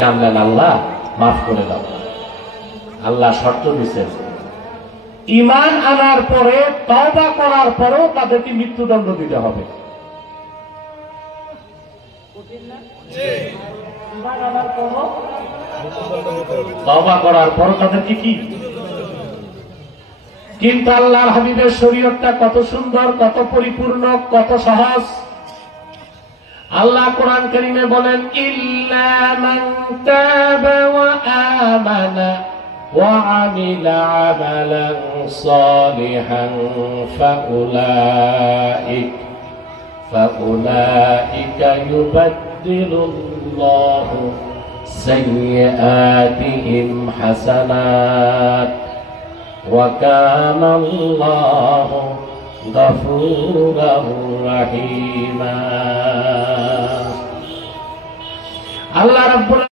জানলেন আল্লাহ মাফ করে দাও। আল্লাহ শর্ত দিচ্ছেন, ঈমান আনার পরে তওবা করার পরেও তাদেরকে মৃত্যুদণ্ড দিতে হবে। তওবা করার পরও তাদেরকে কি? কিন্তু আল্লাহর হাবিবের শরীয়তটা কত সুন্দর, কত পরিপূর্ণ, কত সহজ। আল্লাহ কোরআন কারীমে বলেন, ইল্লা মান তাবা ওয়া আমানা ওয়া আমিলা আমালান সালিহান ফাউলাইকা ইউবাদদিলুল্লাহু সাইয়্যাতিহিম হাসানাত ওয়া কানা আল্লাহু গফুরার রহিমা। আল্লাহ রাব্বুল